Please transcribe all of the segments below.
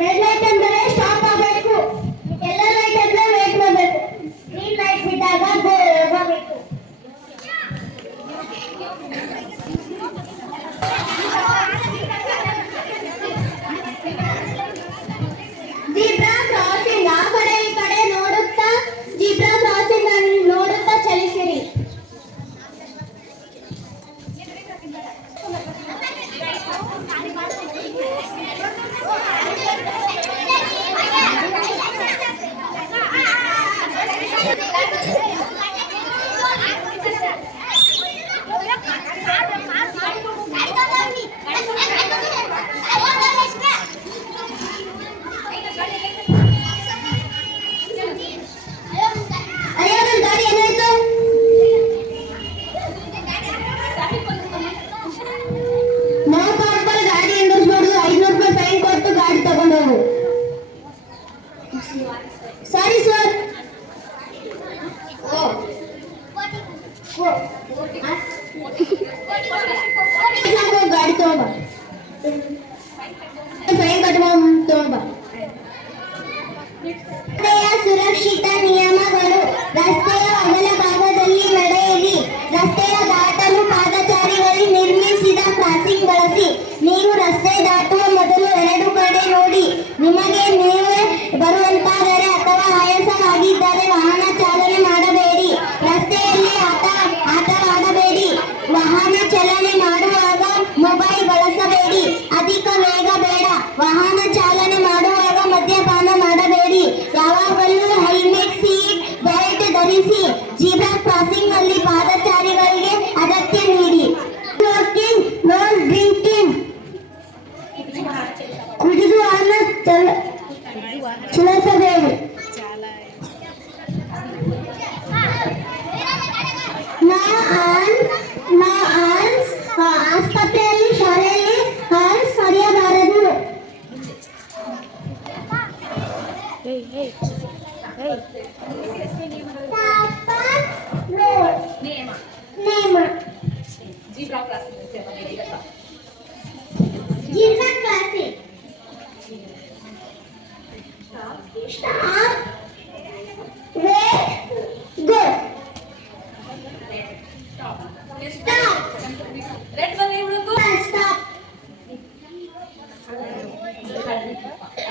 Red light ಅಂದರೆ stop ಆಗಬೇಕು. ಎಲ್ಲ ಲೈಟ್ ಅಂದ್ರೆ ವೇಟ್ ಮಾಡಬೇಕು. ಗ್ರೀನ್ ಲೈಟ್ ಬಿಟ್ಟಾಗ ಹೋಗಬೇಕು. ಜೀಬ್ರಾ ಕ್ರಾಸಿಂಗ್ ಆ ಕಡೆ ಈ ಕಡೆ ನೋಡುತ್ತಾ ಜೀಬ್ರಾ ಕ್ರಾಸಿಂಗ್ ಅನ್ನು ನೋಡುತ್ತಾ ಚಲಿಸಿರಿ. Sorry, sir. ಗಾಡಿ ತಗೊಂಬ ಫೈನ್ ತಗೊಂಬ. ಸುರಕ್ಷಿತ ನಿಯಮಗಳು. ರಸ್ತೆಯ ಅಗಲ ಭಾಗದಲ್ಲಿ ನಡೆಯಿರಿ. ರಸ್ತೆಯ ದಾಟಲು ಪಾದಚಾರಿಗಳಿಗೆ ನಿರ್ಮಿಸಿದ ಕ್ರಾಸಿಂಗ್ ಬಳಸಿ. ನೀವು ರಸ್ತೆ ದಾಟುವ ಮೊದಲು ಎರಡು ಕಡೆ ನೋಡಿ. ನಿಮಗೆ ನೀವೇ ಬರುವಂತಾದರೆ ಅಥವಾ ಆಯಾಸವಾಗಿದ್ದರೆ ವಾಹನ ಚಾಲನೆ ಮಾಡಬೇಡಿ. ರಸ್ತೆಯಲ್ಲಿ ಆಟವಾಡಬೇಡಿ. ವಾಹನ ಚಾಲನೆ ಮಾಡುವಾಗ ಮೊಬೈಲ್ ಬಳಸಬೇಡಿ. ಅಧಿಕ ವೇಗ ಬೇಡ. ವಾಹನ ಚಾಲನೆ ಮಾಡುವಾಗ ಮದ್ಯಪಾನ ಮಾಡಬೇಡಿ. ಯಾವಾಗಲೂ ಹೆಲ್ಮೆಟ್ ಸೀಟ್ ಬೆಲ್ಟ್ ಧರಿಸಿ. ಜೀಬ್ರಾ ಕ್ರಾಸಿಂಗ್ ನಲ್ಲಿ ಪಾದಚಾರಿಗಳಿಗೆ ಅಗತ್ಯ ನೀಡಿ. No drinking. ಕುಡಿದು ವಾಹನ ಚಲಿಸಬೇಡಿ. ಆಸ್ಪತ್ರೆಯಲ್ಲಿ ಶಾಲೆಯಲ್ಲಿ ಹಾರ್ನ್ ಹೊಡೆಯಬಾರದು. Zebra crossing. Stop. Wait. Go. Stop. Red one stop.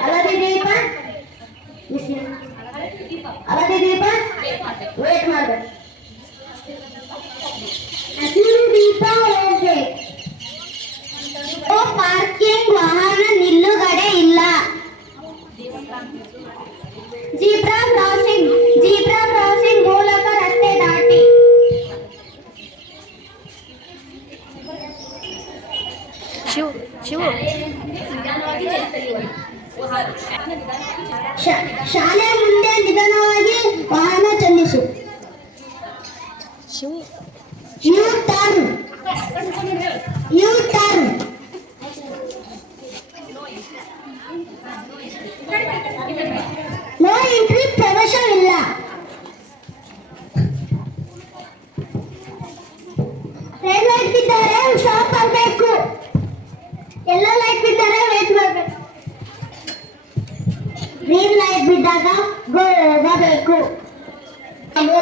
Alade deepa. Alade deepa. Wait ಮಾಡಬೇಕು. ಹಸಿರು ದೀಪ ಹೋಗಬೇಕು. ಪಾರ್ಕಿಂಗ್ ವಾಹನ ನಿಲ್ಲುಗಡೆ ಇಲ್ಲ. Zebra crossing. ಜೀಬ್ರಾ ಕ್ರಾಸಿಂಗ್ ಮೂಲಕ ರಸ್ತೆ ದಾಟಿ. ಶಾಲೆ ಮುಂದೆ ನಿಧಾನವಾಗಿ ವಾಹನ ಚಲಿಸು. U turn. No entry. ಪ್ರವೇಶವಿಲ್ಲ. ರೆಡ್ ಲೈಟ್ ಬಿದ್ದರೆ ಸ್ಟಾಪ್ ಆಗಬೇಕು. ಎಲ್ಲ ಲೈಟ್ ಬಿದ್ದರೆ ವೇಟ್ ಮಾಡಬೇಕು. ಗ್ರೀನ್ ಲೈಟ್ ಬಿದ್ದಾಗ ಹೋಗಬೇಕು.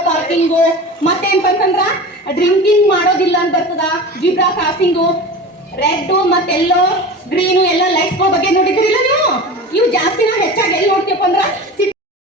ಪಾರ್ಕಿಂಗು ಮತ್ತೇನ್ಪಂತಂದ್ರ ಡ್ರಿಂಕಿಂಗ್ ಮಾಡೋದಿಲ್ಲ ಅಂತ ಬರ್ತದ. ಜೀಬ್ರಾ ಕ್ರಾಸಿಂಗು ರೆಡ್ ಮತ್ತೆ ಎಲ್ಲೋ ಗ್ರೀನು ಎಲ್ಲ ಲೈಟ್ಸ್ ಬಗ್ಗೆ ನೋಡಿದ್ರಿಲ್ಲ ನೀವು. ಇವು ಜಾಸ್ತಿ ನಾವು ಹೆಚ್ಚಾಗಿ ಎಲ್ಲಿ ನೋಡ್ತೀವಪ್ಪ ಅಂದ್ರ